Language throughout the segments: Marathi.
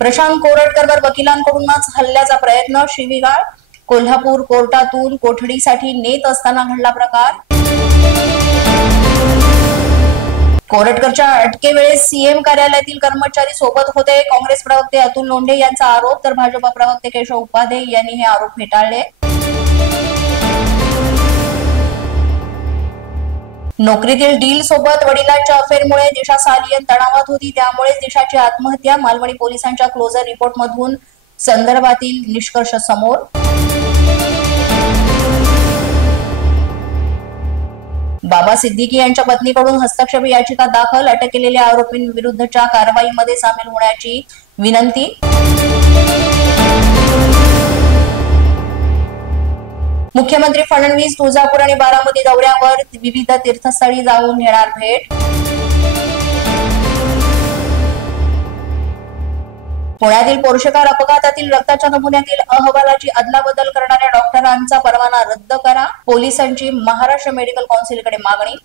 प्रशांत कोरटकरवर वकिलांकडूनच हल्ल्याचा प्रयत्न, शिवीगाळ. कोल्हापूर कोर्टातून कोठडीसाठी नेत असताना घडला प्रकार. कोरटकरच्या अटकेवेळेस सीएम कार्यालयातील कर्मचारी सोबत होते. काँग्रेस प्रवक्ते अतुल लोंढे यांचा आरोप, तर भाजप प्रवक्ते केशव उपाध्ये यांनी हे आरोप फेटाळले. नोकरीतील डील सोबत वडिलांच्या अफेअरमुळे दिशा सालियन तणावात होती, त्यामुळेच दिशाची आत्महत्या. मालवणी पोलिसांच्या क्लोजर रिपोर्टमधून संदर्भातील निष्कर्ष समोर. बाबा सिद्दीकी यांच्या पत्नीकडून हस्तक्षेप याचिका दाखल. अटक केलेल्या आरोपींविरुद्धच्या कारवाईमध्ये सामील होण्याची विनंती. मुख्यमंत्री फडणवीस तुळजापूर आणि बारामती दौऱ्यावर, विविध तीर्थस्थळी जाऊन घेणार भेट. पुण्यातील पोर्शेकार अपघातातील रक्ताच्या नमुन्यातील अहवालाची अदलाबदल करणाऱ्या डॉक्टरांचा परवाना रद्द करा. पोलिसांची महाराष्ट्र मेडिकल कौन्सिलकडे मागणी.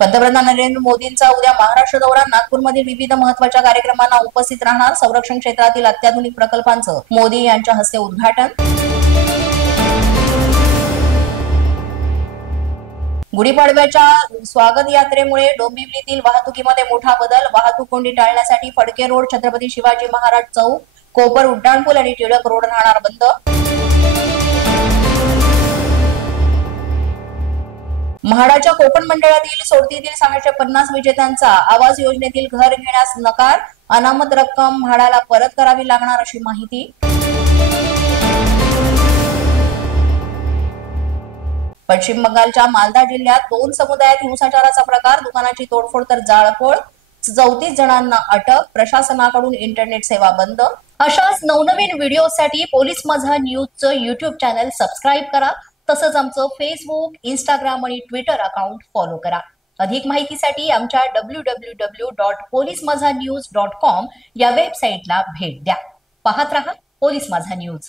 पंतप्रधान नरेंद्र मोदींचा उद्या महाराष्ट्र दौरा. नागपूरमधील विविध महत्त्वाच्या कार्यक्रमांना उपस्थित राहणार. संरक्षण क्षेत्रातील अत्याधुनिक प्रकल्पांचं मोदी यांच्या हस्ते उद्घाटन. गुढीपाडव्याच्या स्वागत यात्रेमुळे डोंबिवलीतील वाहतुकीमध्ये मोठा बदल. वाहतूक कोंडी टाळण्यासाठी फडके रोड, छत्रपती शिवाजी महाराज चौक, कोपर उड्डाणपूल आणि टिळक रोड राहणार बंद. म्हाडाच्या कोकण मंडळातील सोडतीतील 650 विजेत्यांचा आवास योजनेतील घर घेण्यास नकार. अनामत रक्कम म्हाडाला परत करावी लागणार अशी माहिती. पश्चिम बंगालच्या मालदा जिल्ह्यात 2 समुदायात हिंसाचाराचा प्रकार. दुकानाची तोडफोड तर जाळपोळ. 34 जणांना अटक. प्रशासनाकडून इंटरनेट सेवा बंद. अशाच नवनवीन व्हिडिओसाठी पोलीस माझा न्यूजचं युट्यूब चॅनल सबस्क्राईब करा. तसंच आमचं फेसबुक, इंस्टाग्राम आणि ट्विटर अकाउंट फॉलो करा. अधिक माहितीसाठी आमच्या www.polismazhanews.com या वेबसाईटला भेट द्या. पाहत रहा पोलीस माझा न्यूज.